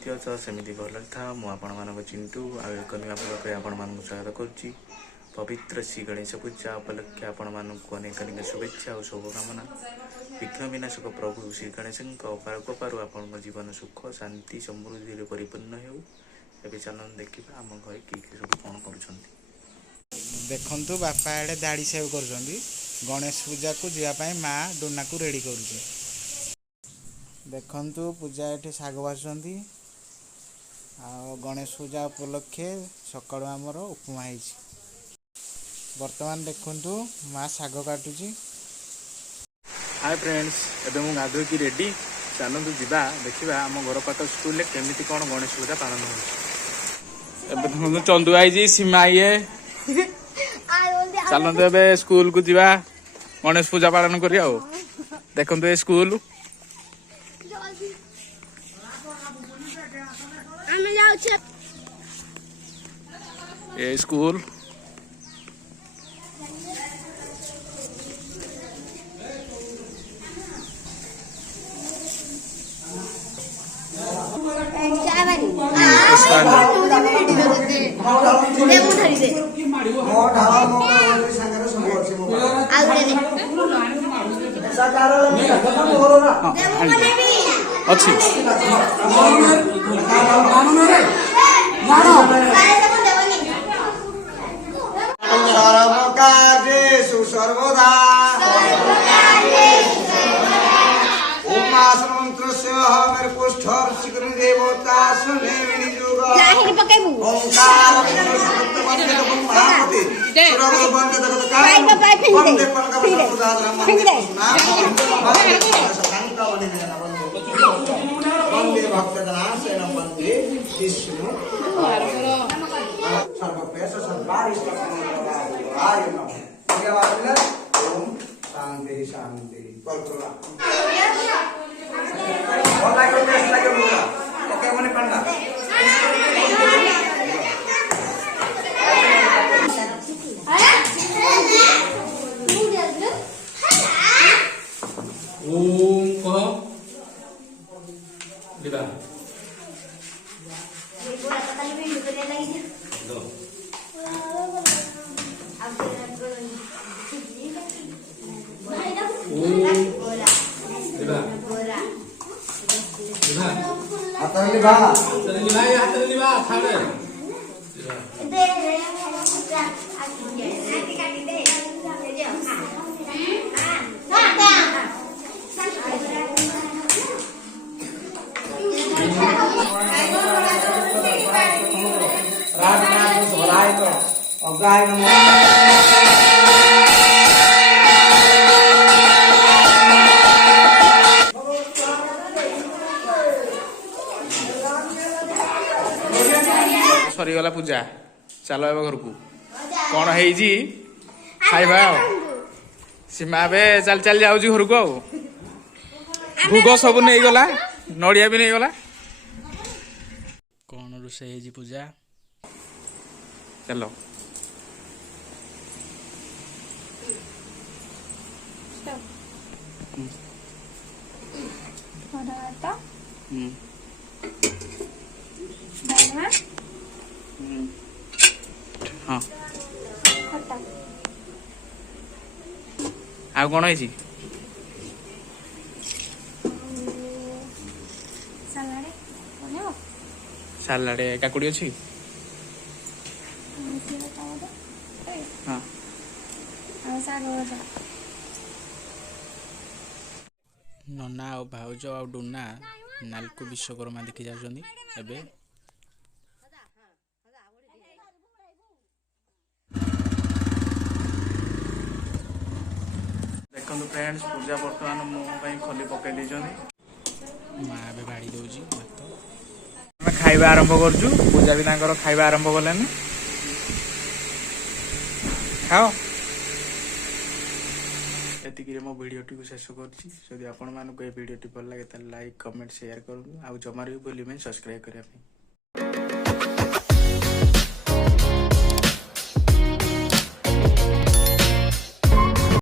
केमिति अछ सेमिति भल था मु आपण मानको चिंटू आ एक नुआ ब्लॉग रे आपण मानको स्वागत करूची। पवित्र श्री गणेश पूजा उपलक्षे आपण मानको अनेक अनेक शुभेच्छा और शुभकामना। विघ्न विनाशक प्रभु श्री गणेश अपार कृपारू आपण जीवन सुख शांति समृद्धि रे परिपूर्ण हेउ। एबे चलन देखिबा हम घरे की सब कोन करूछंती। देखंतु बापा एडे दाढ़ी सेव करूछंती। गणेश पूजा को जिया पई मां डोना को रेडी करूछी। देखंतु पूजा एठी साग बाछंती आ गणेश पूजा उपलक्षे सकाळु हमर उपमा हेछि। वर्तमान देखंतु मां साग काटुची। हाय फ्रेंड्स, एबे मु गाधो की रेडी चलंतु जिबा देखिबा हम घर पाख स्कूल ले केमिति कोन गणेश पूजा पालन होछि। एबे देखंतु चंदू आई जी सीमा आइए चलंतु एबे स्कूल को जिबा गणेश पूजा पालन करिया हो। देखंतु ए स्कूल ये स्कूल अच्छी सर्वदा मेरे पुष्ठर शिखर देवता सुने विनियोग ओंकार वंदे महापति सुरग वंदे जगत काल वंदे पनक समुदाय शांता वंदे भक्त जनासेन वंदे विष्णु सर्वपेश सर्वारिष्ट आय नमः। ये वाला ओम शांति शांति कल्पना और लाइक बोला ओके मने पढ़ना ओम कह दिबा दो सरीगला पूजा चलो ए घर को कौन है खाइबा सीमा चल चल जाऊँ घर को भोग सब नहीं गला नड़िया भी नहीं गला कौन रोषे पूजा चलो हाँ आ कौन है सालाडे काकुड़ी अच्छी हाँ नना और भाउज और डुना नालको विश्वकर्मा देखी जाउछंदी। एबे देखंतु फ्रेंड्स पूजा वर्तमान मो पई खोली पकई देछनी। मां बे बाड़ी दोजी भात हम खाइबा आरंभ करजु। पूजा भी तांकर खाइबा आरंभ कलेनी। खाओ एतिकी मो वीडियो टी को शेष करछि। यदि आपण मानको ए वीडियो टी भल लागे त लाइक कमेंट शेयर करु आ जमार भी बोली में सब्सक्राइब करिया।